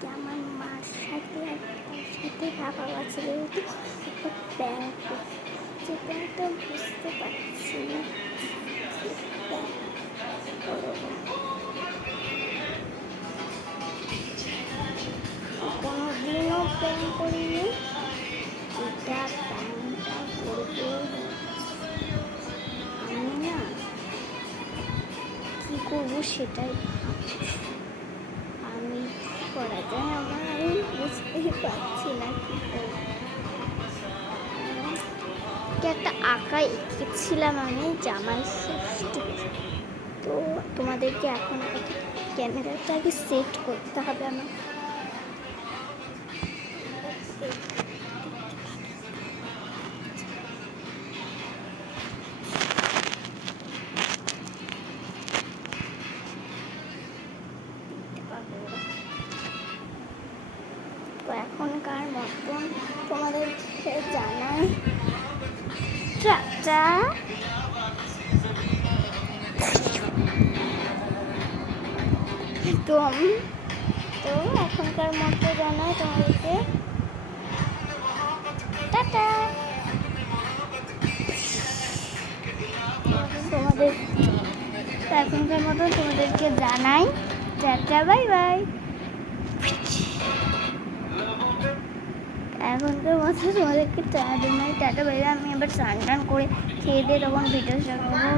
আজকে আমার মার সাথে আর তার সাথে বাবা ছেলে একটা প্র্যাঙ্ক করছে। প্র্যাঙ্কটা বুঝতে পারছি না কি প্র্যাঙ্ক করবো। কোনোদিনও প্র্যাঙ্ক করিনি, এটা প্র্যাঙ্কটা করবো। আমি না কি করবো সেটাই আমি করা যায় আমি বুঝতেই পারছি না কি করবো। একটা আঁকা এঁকেছিলাম আমি জামাই ষষ্ঠী, তো তোমাদেরকে এখন ক্যামেরাটা আগে সেট করতে হবে আমার। তো এখনকার মতন তোমাদেরকে জানাই টাটা। তো এখনকার মতো জানাই তোমাদেরকে টাটা। এখনকার মতো তোমাদেরকে জানাই টাটা, বাই বাই। এখনকার মতো তোমাদেরকে জানাই টাটা বাই বাই। আমি আবার স্নান টান করে খেয়ে দিয়ে তখন ভিডিও শুরু করবো।